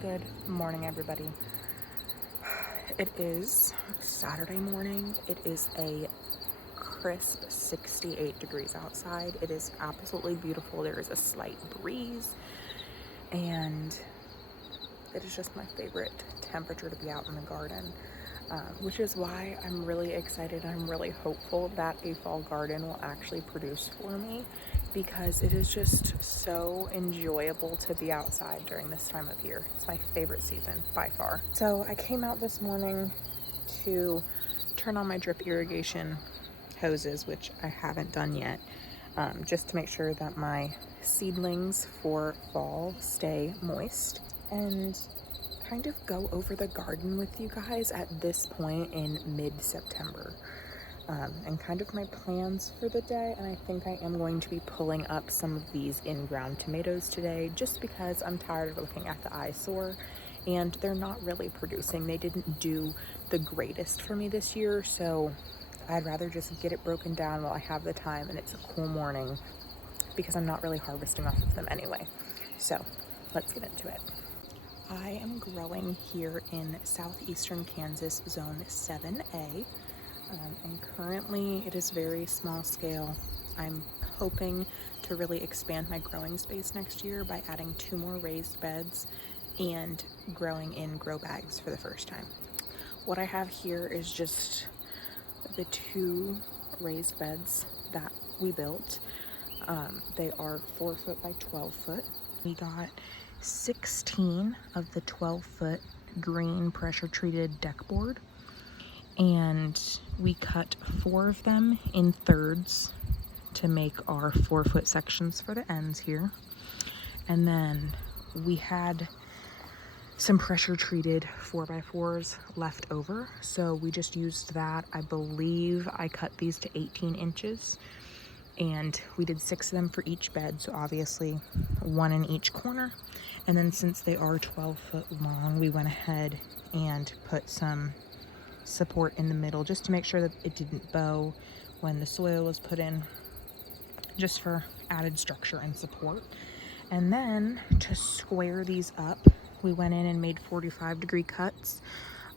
Good morning, everybody. It is Saturday morning. It is a crisp 68 degrees outside. It is absolutely beautiful. There is a slight breeze, and it is just my favorite temperature to be out in the garden, which is why I'm really excited. I'm really hopeful that a fall garden will actually produce for me, because it is just so enjoyable to be outside during this time of year. It's my favorite season by far. So I came out this morning to turn on my drip irrigation hoses, which I haven't done yet, just to make sure that my seedlings for fall stay moist, and kind of go over the garden with you guys at this point in mid-September. And kind of my plans for the day. And I think I am going to be pulling up some of these in-ground tomatoes today, just because I'm tired of looking at the eyesore and they're not really producing. They didn't do the greatest for me this year, so I'd rather just get it broken down while I have the time and it's a cool morning, because I'm not really harvesting off of them anyway. So let's get into it. I am growing here in southeastern Kansas, zone 7A. And currently it is very small scale. I'm hoping to really expand my growing space next year by adding 2 more raised beds and growing in grow bags for the first time. What I have here is just the 2 raised beds that we built. They are 4 foot by 12 foot. We got 16 of the 12-foot green pressure treated deck board, and we cut 4 of them in thirds to make our 4-foot sections for the ends here. And then we had some pressure treated 4x4s left over, so we just used that. I believe I cut these to 18 inches, and we did 6 of them for each bed, so obviously 1 in each corner. And then since they are 12 foot long, we went ahead and put some support in the middle just to make sure that it didn't bow when the soil was put in, just for added structure and support. And then to square these up, we went in and made 45-degree cuts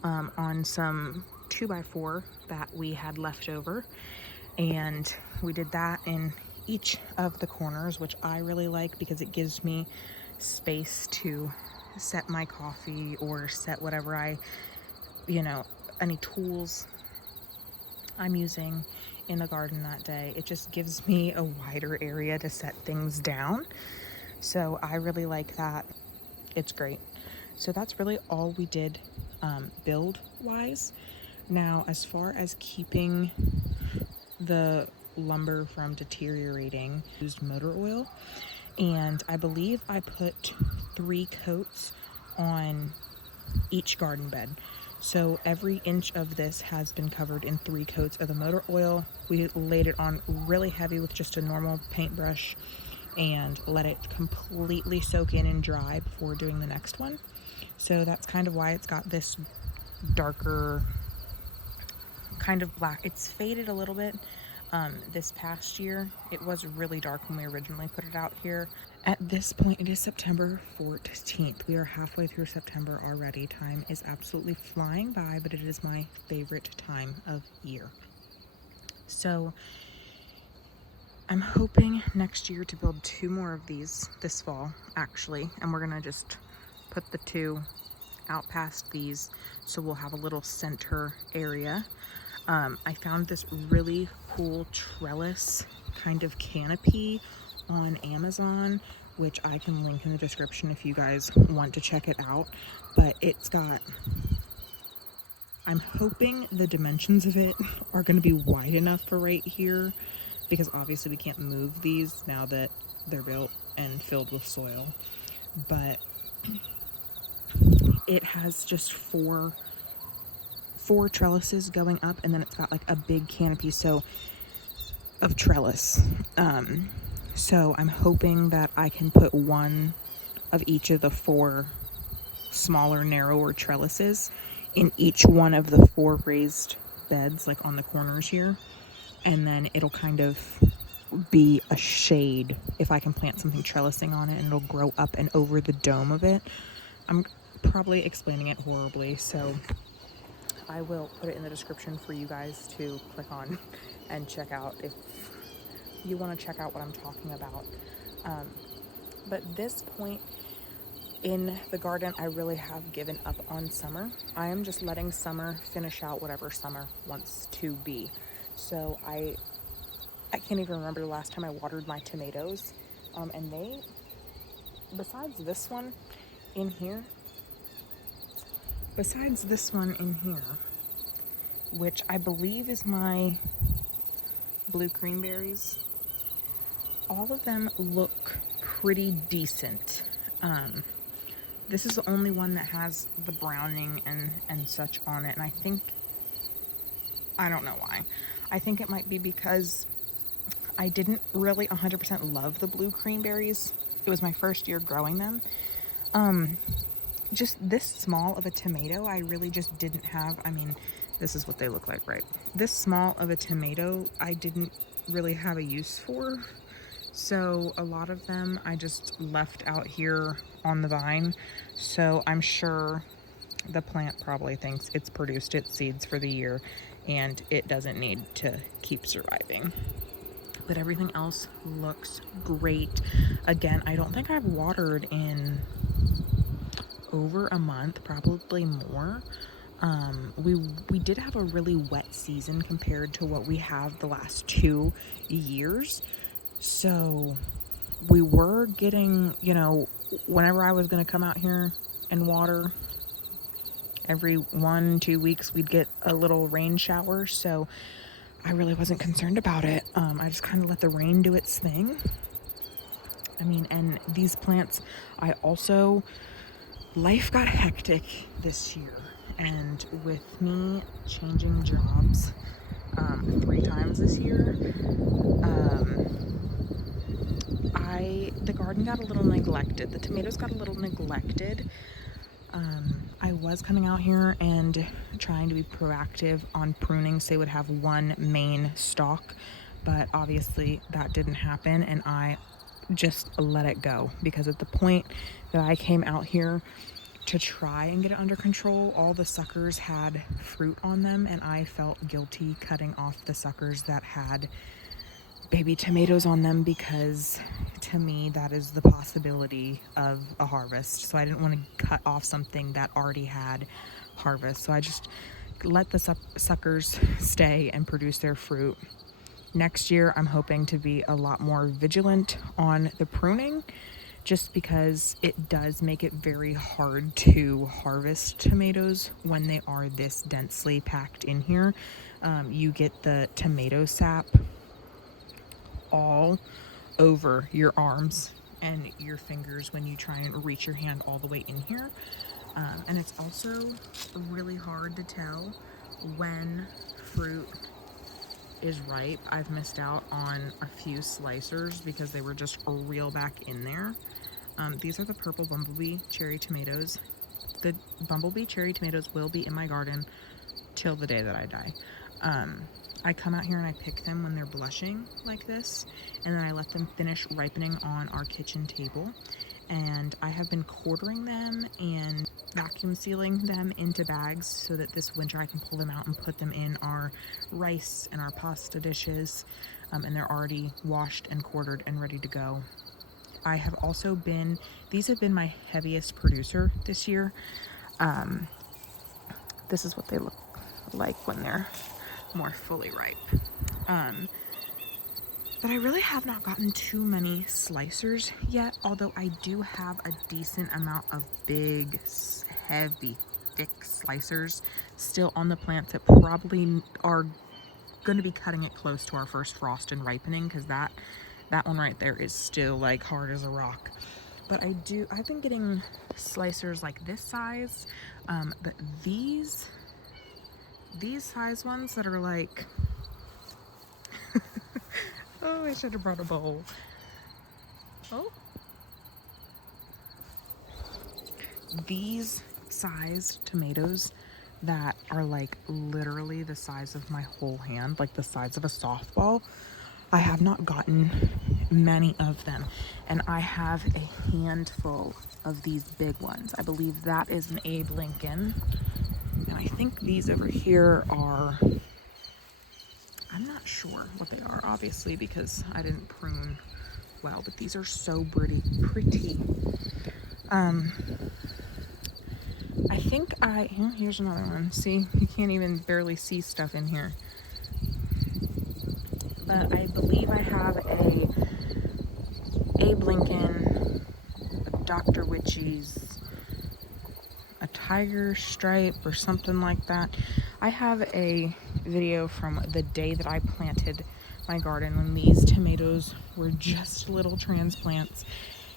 on some 2x4 that we had left over, and we did that in each of the corners, which I really like because it gives me space to set my coffee or set whatever any tools I'm using in the garden that day. It just gives me a wider area to set things down. So I really like that. It's great. So that's really all we did build wise. Now, as far as keeping the lumber from deteriorating, I used motor oil, and I believe I put 3 coats on each garden bed. So every inch of this has been covered in 3 coats of the motor oil. We laid it on really heavy with just a normal paintbrush and let it completely soak in and dry before doing the next one. So that's kind of why it's got this darker kind of black. It's faded a little bit. This past year, it was really dark when we originally put it out here. At this point, it is September 14th. We are halfway through September already. Time is absolutely flying by, but it is my favorite time of year. So I'm hoping next year to build 2 more of these this fall, actually, and we're gonna just put the 2 out past these, so we'll have a little center area. I found this really cool trellis kind of canopy on Amazon, which I can link in the description if you guys want to check it out. But I'm hoping the dimensions of it are going to be wide enough for right here, because obviously we can't move these now that they're built and filled with soil. But it has just four trellises going up, and then it's got like a big canopy of trellis. So I'm hoping that I can put 1 of each of the 4 smaller, narrower trellises in each one of the 4 raised beds, like on the corners here, and then it'll kind of be a shade if I can plant something trellising on it, and it'll grow up and over the dome of it. I'm probably explaining it horribly, so I will put it in the description for you guys to click on and check out if you want to check out what I'm talking about. But this point in the garden, I really have given up on summer. I am just letting summer finish out whatever summer wants to be. So I can't even remember the last time I watered my tomatoes. And they, besides this one in here, which I believe is my blue creamberries, all of them look pretty decent. This is the only one that has the browning and such on it, and I don't know why. I think it might be because I didn't really 100% love the blue creamberries. It was my first year growing them. Just this small of a tomato, I really just didn't have. I mean, this is what they look like, right? This small of a tomato, I didn't really have a use for. So a lot of them I just left out here on the vine. So I'm sure the plant probably thinks it's produced its seeds for the year and it doesn't need to keep surviving. But everything else looks great. Again, I don't think I've watered in over a month, probably more. We did have a really wet season compared to what we have the last 2 years. So we were getting, whenever I was going to come out here and water, every 1-2 weeks we'd get a little rain shower. So I really wasn't concerned about it. I just kind of let the rain do its thing. I mean, and these plants, life got hectic this year. And with me changing jobs 3 times this year, the garden got a little neglected. The tomatoes got a little neglected. I was coming out here and trying to be proactive on pruning so they would have one main stalk, but obviously that didn't happen, and I just let it go because at the point that I came out here to try and get it under control, all the suckers had fruit on them, and I felt guilty cutting off the suckers that had baby tomatoes on them because to me that is the possibility of a harvest. So I didn't want to cut off something that already had harvest. So I just let the suckers stay and produce their fruit. Next year I'm hoping to be a lot more vigilant on the pruning, just because it does make it very hard to harvest tomatoes when they are this densely packed in here. You get the tomato sap all over your arms and your fingers when you try and reach your hand all the way in here. And it's also really hard to tell when fruit is ripe. I've missed out on a few slicers because they were just real back in there. These are the purple bumblebee cherry tomatoes. The bumblebee cherry tomatoes will be in my garden till the day that I die. I come out here and I pick them when they're blushing like this, and then I let them finish ripening on our kitchen table. And I have been quartering them and vacuum sealing them into bags so that this winter I can pull them out and put them in our rice and our pasta dishes, and they're already washed and quartered and ready to go. I have also these have been my heaviest producer this year. This is what they look like when they're more fully ripe. But I really have not gotten too many slicers yet, although I do have a decent amount of big, heavy, thick slicers still on the plants that probably are going to be cutting it close to our first frost and ripening, because that one right there is still like hard as a rock. But I've been getting slicers like this size, but these size ones that are like, oh, I should have brought a bowl. Oh. These sized tomatoes that are like literally the size of my whole hand, like the size of a softball, I have not gotten many of them. And I have a handful of these big ones. I believe that is an Abe Lincoln. And I think these over here are, I'm not sure what they are, obviously, because I didn't prune well, but these are so pretty. I think here's another one. See, you can't even barely see stuff in here. But I believe I have a Abe Lincoln, a Dr. Witchy's, a tiger stripe or something like that. I have a video from the day that I planted my garden when these tomatoes were just little transplants,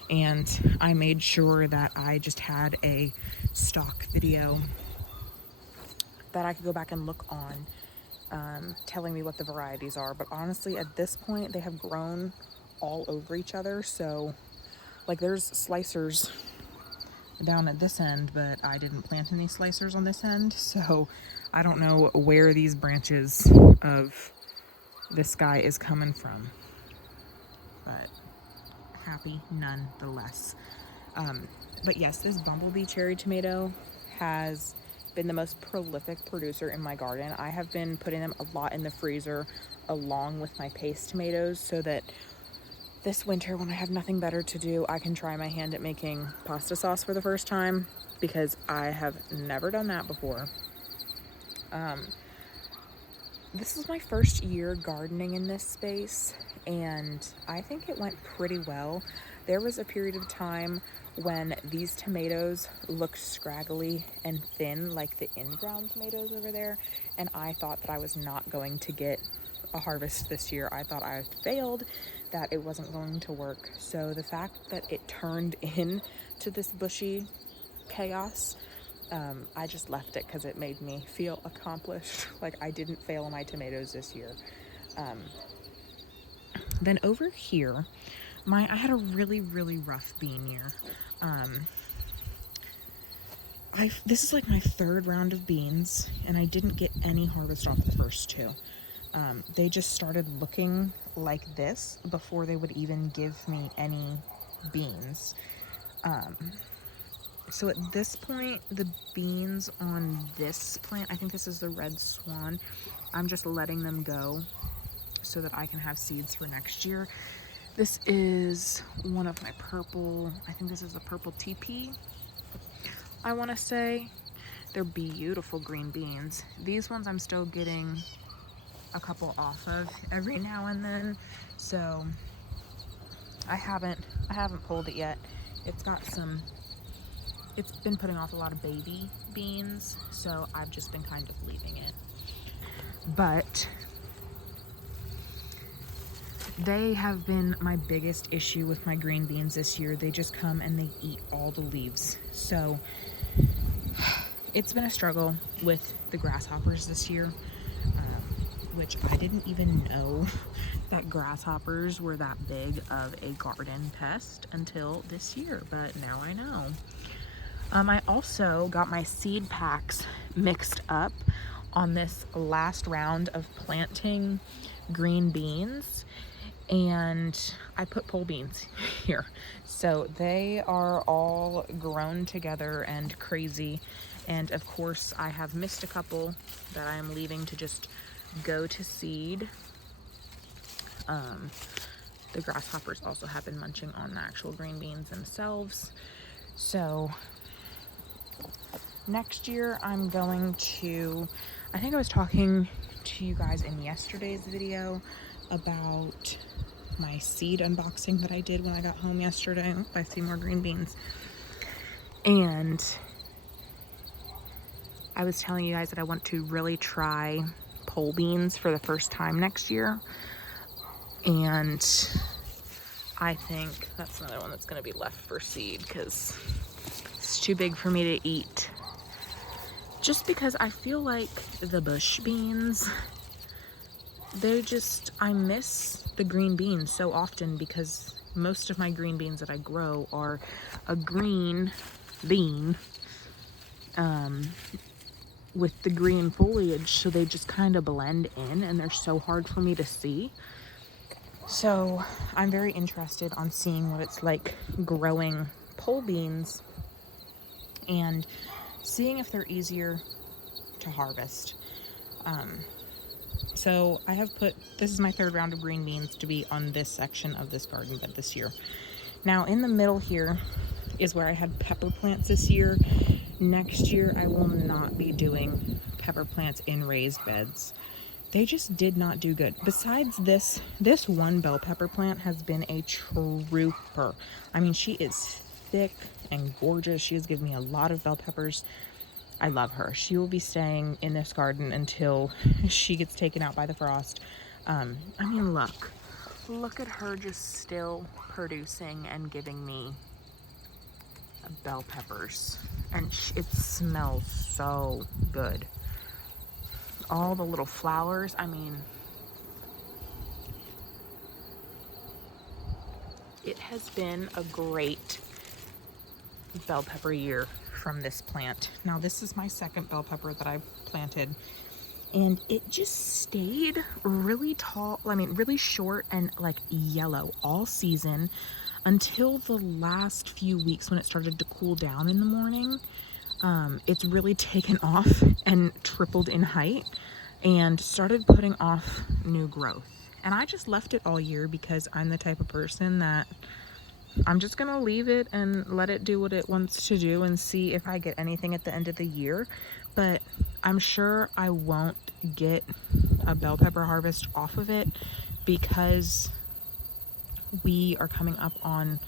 and I made sure that I just had a stock video that I could go back and look on, telling me what the varieties are. But honestly, at this point, they have grown all over each other. So, like, there's slicers down at this end, but I didn't plant any slicers on this end. So, I don't know where these branches of this guy is coming from. But happy nonetheless. But yes, this bumblebee cherry tomato has been the most prolific producer in my garden. I have been putting them a lot in the freezer along with my paste tomatoes so that this winter, when I have nothing better to do, I can try my hand at making pasta sauce for the first time, because I have never done that before. This is my first year gardening in this space, and I think it went pretty well. There was a period of time when these tomatoes looked scraggly and thin like the in-ground tomatoes over there, and I thought that I was not going to get a harvest this year. I thought I had failed, that it wasn't going to work. So the fact that it turned into this bushy chaos, I just left it because it made me feel accomplished. Like I didn't fail my tomatoes this year. Then over here, I had a really, really rough bean year. This is like my third round of beans, and I didn't get any harvest off the first two. They just started looking like this before they would even give me any beans. So at this point, the beans on this plant, I think this is the Red Swan, I'm just letting them go so that I can have seeds for next year. This is one of my purple, I think this is the purple TP, I want to say. They're beautiful green beans. These ones I'm still getting a couple off of every now and then, so I haven't pulled it yet. It's been putting off a lot of baby beans, so I've just been kind of leaving it. But they have been my biggest issue with my green beans this year. They just come and they eat all the leaves. So it's been a struggle with the grasshoppers this year, which I didn't even know that grasshoppers were that big of a garden pest until this year, but now I know. I also got my seed packs mixed up on this last round of planting green beans, and I put pole beans here. So they are all grown together and crazy. And of course I have missed a couple that I'm leaving to just go to seed. The grasshoppers also have been munching on the actual green beans themselves. So next year I'm going to, I think I was talking to you guys in yesterday's video about my seed unboxing that I did when I got home yesterday. I see more green beans. And I was telling you guys that I want to really try pole beans for the first time next year. And I think that's another one that's going to be left for seed because it's too big for me to eat. Just because I feel like the bush beans, I miss the green beans so often, because most of my green beans that I grow are a green bean with the green foliage, so they just kind of blend in and they're so hard for me to see. So I'm very interested on seeing what it's like growing pole beans and seeing if they're easier to harvest. So I have this is my third round of green beans to be on this section of this garden bed this year. Now in the middle here is where I had pepper plants this year. Next year I will not be doing pepper plants in raised beds. They just did not do good. Besides this one bell pepper plant has been a trooper. I mean, she is thick and gorgeous. She has given me a lot of bell peppers. I love her. She will be staying in this garden until she gets taken out by the frost. I mean, look at her just still producing and giving me bell peppers. And it smells so good. All the little flowers, I mean, it has been a great bell pepper year from this plant. Now this is my second bell pepper that I planted, and it just stayed really tall, I mean really short and like yellow all season until the last few weeks when it started to cool down in the morning. It's really taken off and tripled in height and started putting off new growth. And I just left it all year because I'm the type of person that I'm just gonna leave it and let it do what it wants to do and see if I get anything at the end of the year. But I'm sure I won't get a bell pepper harvest off of it because we are coming up on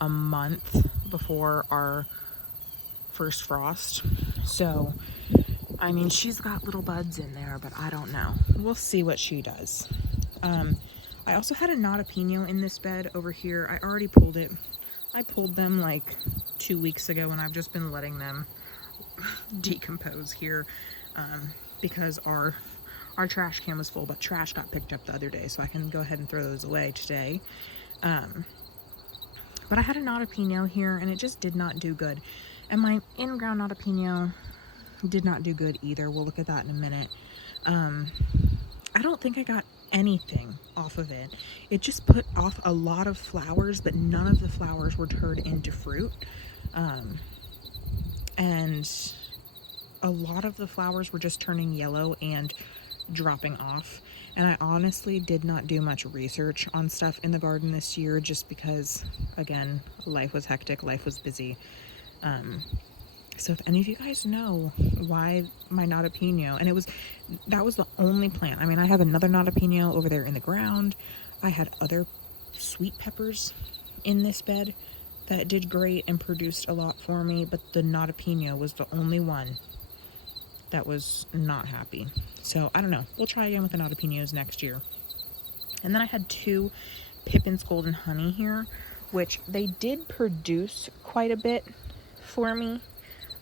a month before our first frost. So I mean, she's got little buds in there, but I don't know. We'll see what she does. I also had a jalapeno in this bed over here. I already pulled it. I pulled them like 2 weeks ago, and I've just been letting them decompose here because our trash can was full, but trash got picked up the other day, so I can go ahead and throw those away today. But I had a jalapeno here, and it just did not do good. And my in-ground jalapeno did not do good either. We'll look at that in a minute. I don't think I got anything off of it. It just put off a lot of flowers, but none of the flowers were turned into fruit. And a lot of the flowers were just turning yellow and dropping off. And I honestly did not do much research on stuff in the garden this year just because, again, life was hectic, life was busy. So if any of you guys know why my jalapeno, and that was the only plant. I mean, I have another jalapeno over there in the ground. I had other sweet peppers in this bed that did great and produced a lot for me, but the jalapeno was the only one that was not happy. So I don't know. We'll try again with the jalapenos next year. And then I had 2 Pippin's Golden Honey here, which they did produce quite a bit for me.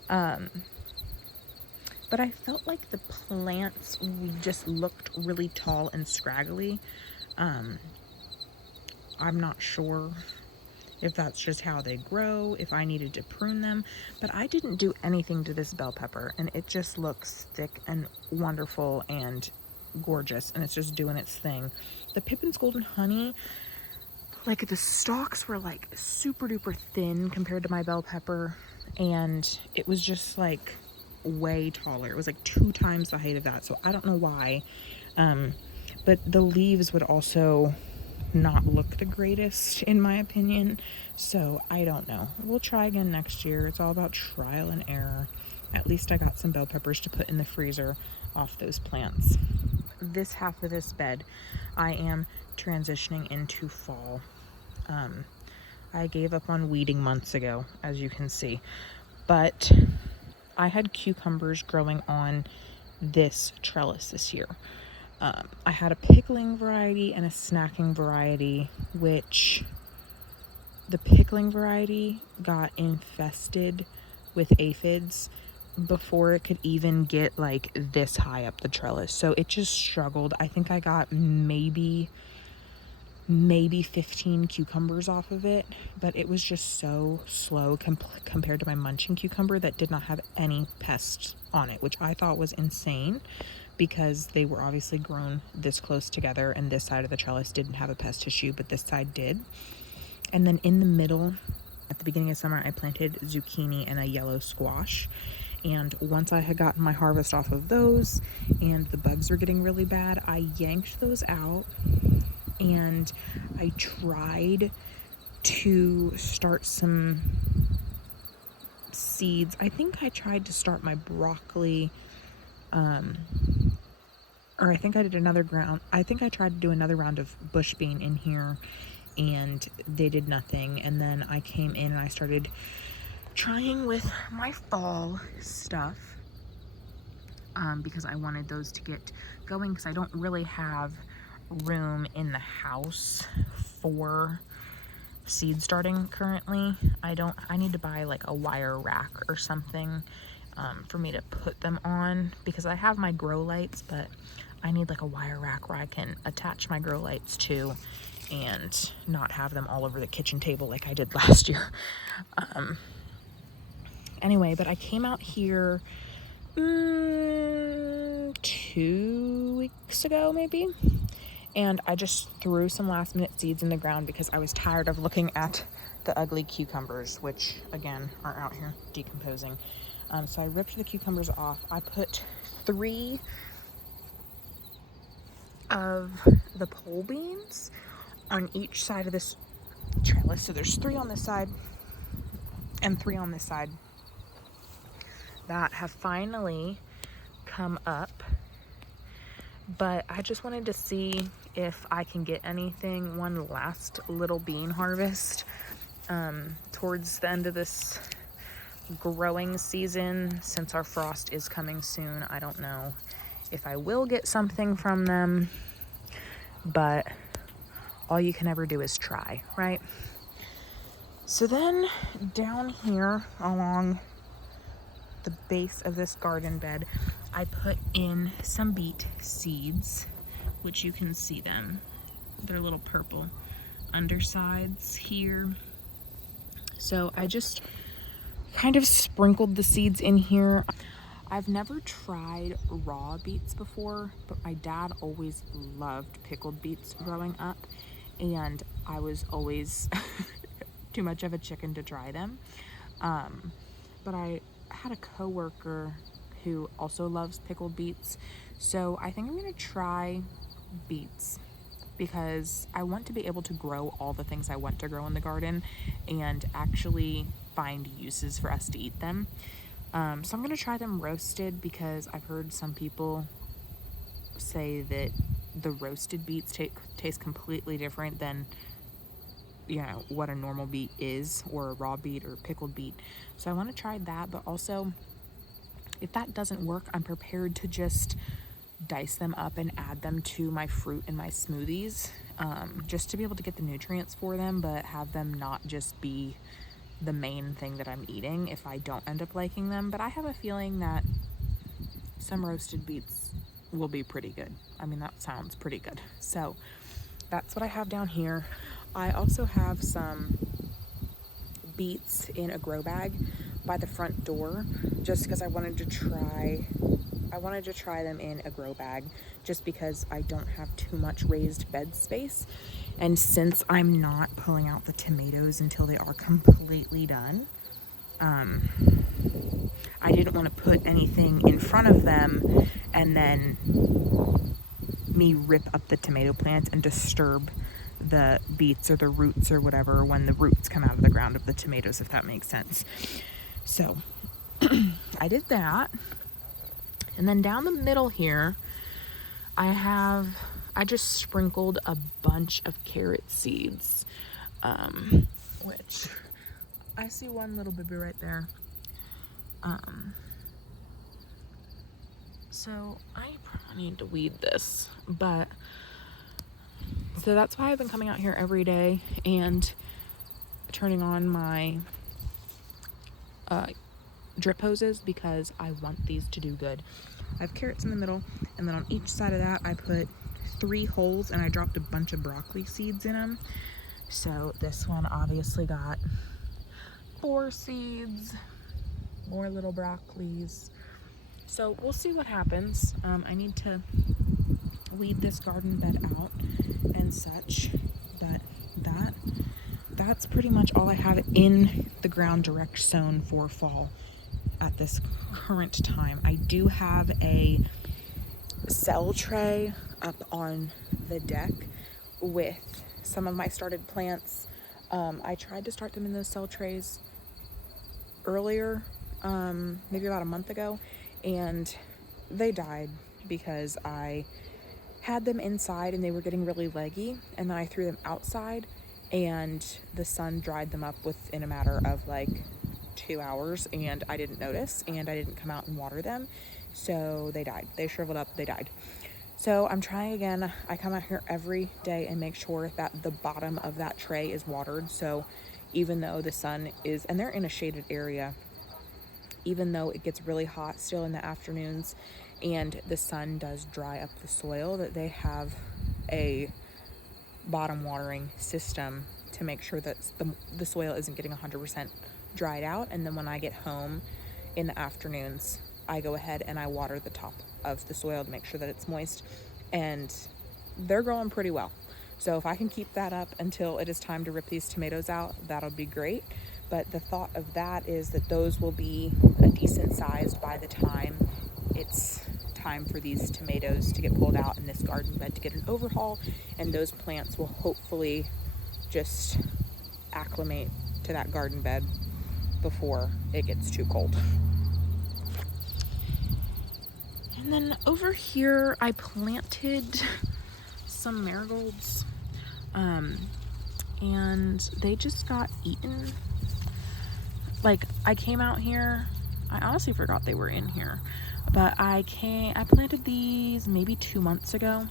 But I felt like the plants just looked really tall and scraggly. I'm not sure if that's just how they grow, if I needed to prune them, but I didn't do anything to this bell pepper, and it just looks thick and wonderful and gorgeous, and it's just doing its thing. The Pippin's Golden Honey, like the stalks were like super duper thin compared to my bell pepper, and it was just like way taller. It was like 2 times the height of that, so I don't know why. But the leaves would also not look the greatest in my opinion, so I don't know. We'll try again next year. It's all about trial and error. At least I got some bell peppers to put in the freezer off those plants. This half of this bed, I am transitioning into fall. I gave up on weeding months ago, as you can see, but I had cucumbers growing on this trellis this year. I had a pickling variety and a snacking variety, which the pickling variety got infested with aphids before it could even get like this high up the trellis. So it just struggled. I think I got maybe maybe 15 cucumbers off of it, but it was just so slow compared to my munching cucumber that did not have any pests on it, which I thought was insane because they were obviously grown this close together, and this side of the trellis didn't have a pest issue, but this side did. And then in the middle, at the beginning of summer, I planted zucchini and a yellow squash. And once I had gotten my harvest off of those and the bugs were getting really bad, I yanked those out and I tried to start some seeds. I think I tried to start my broccoli, or I think I tried to do another round of bush bean in here, and they did nothing. And then I came in and I started trying with my fall stuff, because I wanted those to get going, because I don't really have room in the house for seed starting currently. I need to buy like a wire rack or something for me to put them on, because I have my grow lights, but I need like a wire rack where I can attach my grow lights to and not have them all over the kitchen table like I did last year. Anyway, but I came out here 2 weeks ago maybe, and I just threw some last minute seeds in the ground because I was tired of looking at the ugly cucumbers, which again are out here decomposing. So I ripped the cucumbers off. I put 3 of the pole beans on each side of this trellis. So there's 3 on this side and 3 on this side that have finally come up. But I just wanted to see if I can get anything, one last little bean harvest towards the end of this growing season. Since our frost is coming soon, I don't know if I will get something from them, but all you can ever do is try, right? So then down here along the base of this garden bed, I put in some beet seeds, which you can see them. They're little purple undersides here. So I just kind of sprinkled the seeds in here. I've never tried raw beets before, but my dad always loved pickled beets growing up, and I was always too much of a chicken to try them. But I had a coworker who also loves pickled beets, so I think I'm gonna try beets because I want to be able to grow all the things I want to grow in the garden and actually find uses for us to eat them. So I'm gonna try them roasted because I've heard some people say that the roasted beets taste completely different than, you know, what a normal beet is, or a raw beet or pickled beet. So I want to try that, but also if that doesn't work, I'm prepared to just dice them up and add them to my fruit and my smoothies, just to be able to get the nutrients for them, but have them not just be the main thing that I'm eating if I don't end up liking them. But I have a feeling that some roasted beets will be pretty good. I mean, that sounds pretty good. So that's what I have down here. I also have some beets in a grow bag by the front door, just because I wanted to try them in a grow bag, just because I don't have too much raised bed space. And since I'm not pulling out the tomatoes until they are completely done, I didn't want to put anything in front of them and then me rip up the tomato plants and disturb the beets or the roots or whatever when the roots come out of the ground of the tomatoes, if that makes sense. So I did that. And then down the middle here, I just sprinkled a bunch of carrot seeds, which I see one little baby right there. So I probably need to weed this, but so that's why I've been coming out here every day and turning on my drip hoses, because I want these to do good. I have carrots in the middle, and then on each side of that I put 3 holes and I dropped a bunch of broccoli seeds in them. So this one obviously got 4 seeds, more little broccolis. So we'll see what happens. I need to weed this garden bed out and such, but that's pretty much all I have in the ground direct sown for fall at this current time. I do have a cell tray up on the deck with some of my started plants. I tried to start them in those cell trays earlier, maybe about a month ago, and they died because I had them inside and they were getting really leggy, and then I threw them outside and the sun dried them up within a matter of like 2 hours, and I didn't notice, and I didn't come out and water them, so they died. They shriveled up, they died. So I'm trying again. I come out here every day and make sure that the bottom of that tray is watered, so even though the sun is, and they're in a shaded area, even though it gets really hot still in the afternoons and the sun does dry up the soil, that they have a bottom watering system to make sure that the soil isn't getting 100% dried out. And then when I get home in the afternoons, I go ahead and I water the top of the soil to make sure that it's moist, and they're growing pretty well. So if I can keep that up until it is time to rip these tomatoes out, that'll be great. But the thought of that is that those will be a decent sized by the time it's time for these tomatoes to get pulled out and this garden bed to get an overhaul, and those plants will hopefully just acclimate to that garden bed before it gets too cold. And then over here I planted some marigolds, and they just got eaten. Like, I came out here, I honestly forgot they were in here, but I planted these maybe 2 months ago,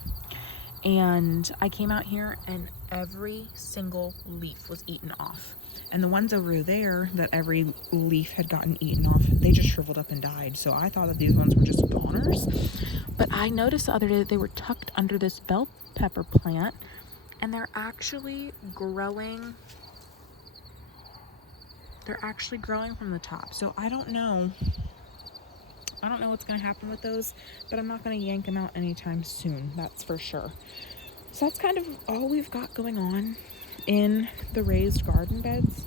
and I came out here and every single leaf was eaten off. And the ones over there that every leaf had gotten eaten off, they just shriveled up and died. So I thought that these ones were just goners. But I noticed the other day that they were tucked under this bell pepper plant, and they're actually growing. They're actually growing from the top. So I don't know what's going to happen with those, but I'm not going to yank them out anytime soon. That's for sure. So that's kind of all we've got going on in the raised garden beds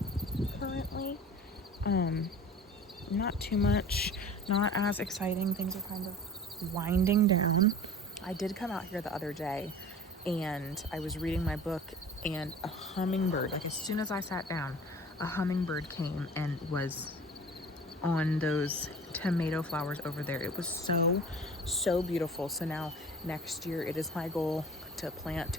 currently. Not too much, not as exciting. Things are kind of winding down. I did come out here the other day and I was reading my book, and a hummingbird, like as soon as I sat down, a hummingbird came and was on those tomato flowers over there. It was so beautiful. So now next year it is my goal to plant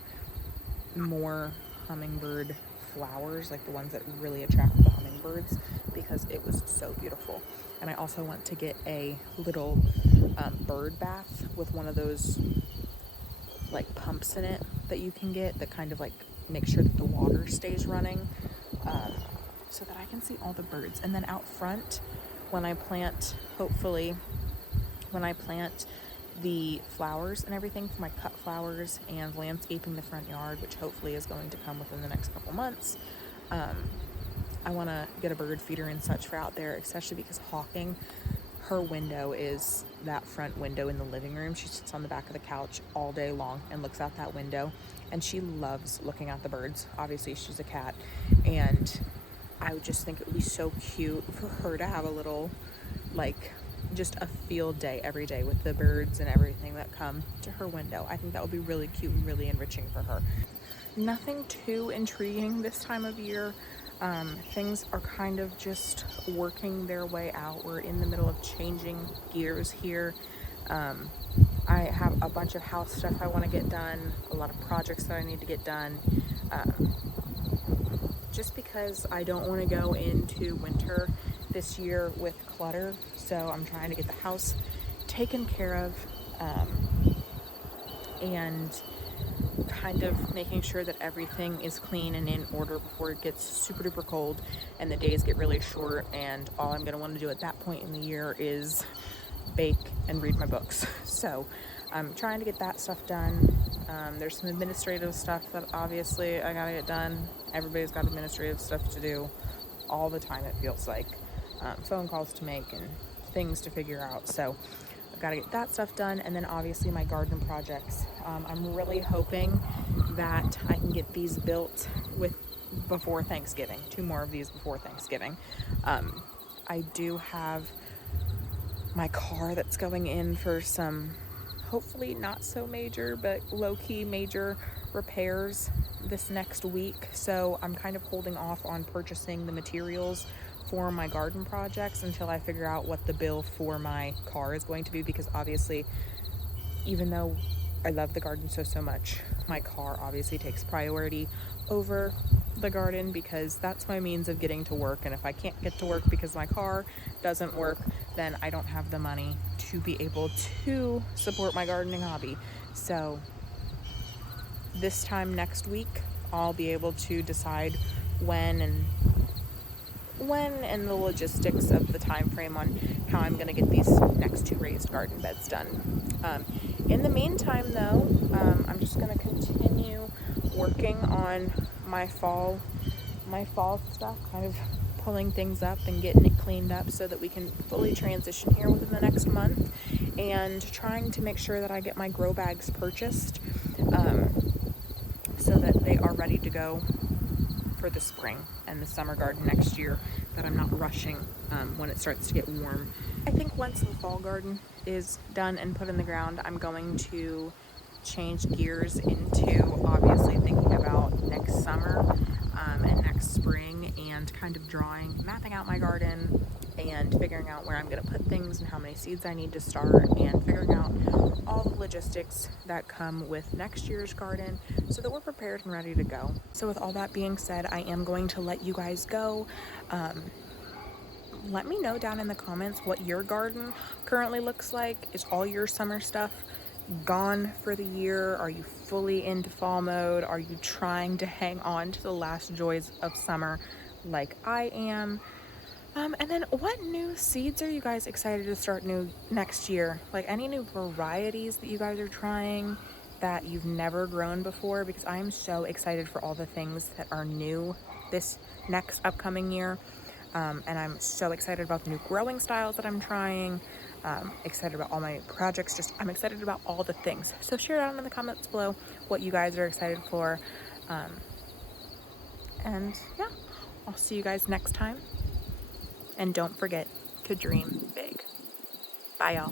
more hummingbird flowers, like the ones that really attract the hummingbirds, because it was so beautiful. And I also want to get a little bird bath with one of those like pumps in it that you can get that kind of like make sure that the water stays running, so that I can see all the birds. And then out front, when I plant the flowers and everything for my cut flowers and landscaping the front yard, which hopefully is going to come within the next couple months, I want to get a bird feeder and such for out there, especially because Hawking, her window is that front window in the living room. She sits on the back of the couch all day long and looks out that window, and she loves looking at the birds. Obviously she's a cat, and I would just think it would be so cute for her to have a little, like, just a field day every day with the birds and everything that come to her window. I think that would be really cute and really enriching for her. Nothing too intriguing this time of year. Things are kind of just working their way out. We're in the middle of changing gears here. I have a bunch of house stuff I want to get done, a lot of projects that I need to get done, just because I don't want to go into winter this year with clutter. So I'm trying to get the house taken care of, and kind of making sure that everything is clean and in order before it gets super duper cold and the days get really short, and all I'm going to want to do at that point in the year is bake and read my books. So I'm trying to get that stuff done. There's some administrative stuff that obviously I gotta get done. Everybody's got administrative stuff to do all the time, it feels like. Phone calls to make and things to figure out. So I've got to get that stuff done, and then obviously my garden projects. I'm really hoping that I can get these built before Thanksgiving. 2 more of these before Thanksgiving. I do have my car that's going in for some, hopefully not so major, but low-key major repairs this next week. So I'm kind of holding off on purchasing the materials for my garden projects until I figure out what the bill for my car is going to be, because obviously, even though I love the garden so much, my car obviously takes priority over the garden, because that's my means of getting to work. And if I can't get to work because my car doesn't work, then I don't have the money to be able to support my gardening hobby. So this time next week, I'll be able to decide when and the logistics of the time frame on how I'm going to get these next 2 raised garden beds done. In the meantime, though, I'm just going to continue working on my fall stuff, kind of pulling things up and getting it cleaned up so that we can fully transition here within the next month, and trying to make sure that I get my grow bags purchased so that they are ready to go for the spring and the summer garden next year, that I'm not rushing when it starts to get warm. I think once the fall garden is done and put in the ground, I'm going to change gears into obviously thinking about next summer and next spring, and kind of mapping out my garden and figuring out where I'm going to put things and how many seeds I need to start, and figuring out all the logistics that come with next year's garden so that we're prepared and ready to go. So with all that being said, I am going to let you guys go. Let me know down in the comments what your garden currently looks like. Is all your summer stuff gone for the year? Are you fully into fall mode? Are you trying to hang on to the last joys of summer like I am? And then what new seeds are you guys excited to start next year? Like any new varieties that you guys are trying that you've never grown before? Because I am so excited for all the things that are new this next upcoming year. And I'm so excited about the new growing styles that I'm trying. Excited about all my projects. I'm excited about all the things. So share down in the comments below what you guys are excited for. And yeah, I'll see you guys next time. And don't forget to dream big. Bye, y'all.